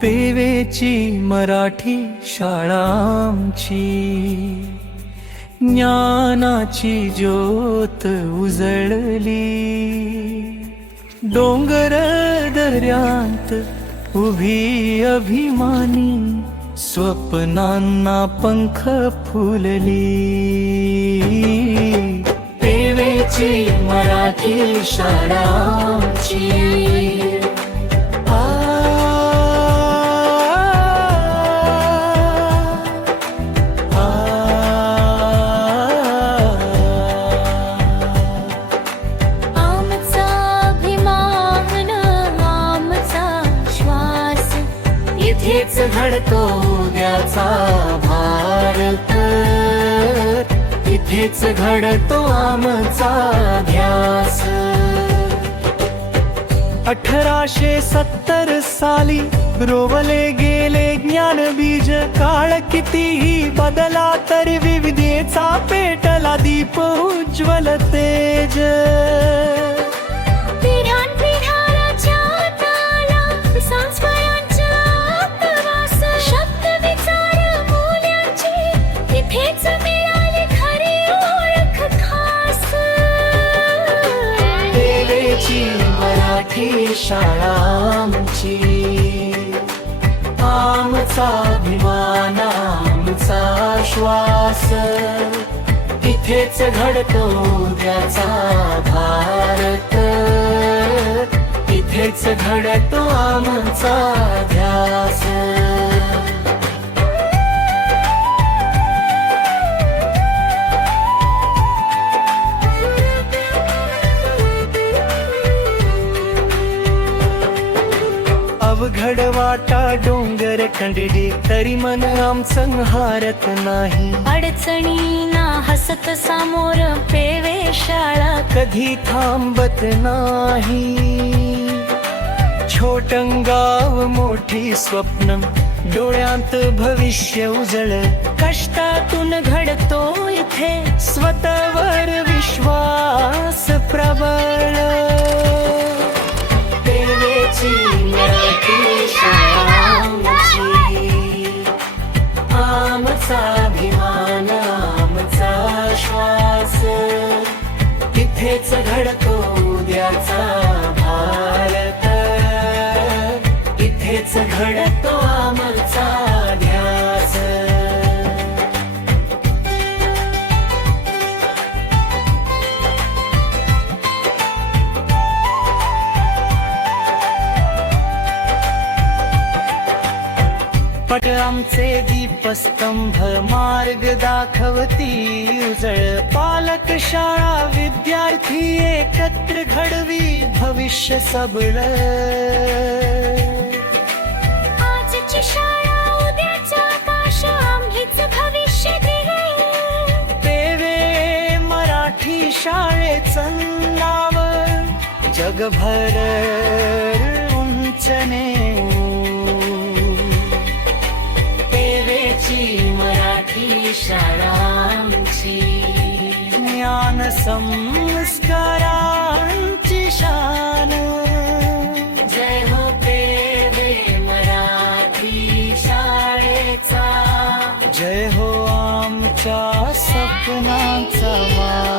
पेवेची मराठी शाळा आमची, ज्ञानाची ज्योत उजळली। डोंगर दऱ्यांत उभी अभिमानी, स्वप्नांना पंख फुलली। पेवेची मराठी शाळा आमची, इथेच घडतो उद्याचा भारत, इथेच घडतो आमचा ध्यास। 1870 साली रोवले गेले ज्ञानबीज, काळ कितीही बदला तरी विविधतेचा पेटला दीप उज्ज्वल तेज। मराठी शाळा आमची, आमचा अभिमान आमचा श्वास। इथेच घडतो उद्याचा भारत, इथेच घडतो आमचा ध्यास। अवघड वाटा डोंगर खंडडी, तरी मन आमचं हारत नाही। अडचणींना हसत सामोर पेवे शाळा कधी थांबत नाही। छोटं गाव मोठी स्वप्न, डोळ्यांत भविष्य उजळ। कष्टातून घडतो इथे स्वतःवर विश्वास प्रबळ। मराठी शाळा आमची, आमचा अभिमान आमचा श्वास। इथेच घडतो उद्याचा भारत, इथेच घडतो आमचा ध्यास। पट आमचे दीपस्तंभ, मार्ग दाखवती उजळ। पालक शाळा विद्यार्थी एकत्र घडवी भविष्य सबळ। आजची शाळा उद्याचा आकाश, आम्हीच भविष्य दिवे। पेवे मराठी शाळेचं नाव, जगभर उंचने। मराठी शाळा आमची, ज्ञान संस्कारांची शान। जय हो पेवे मराठी शाळेचा, जय हो आमच्या सपनाचा मान।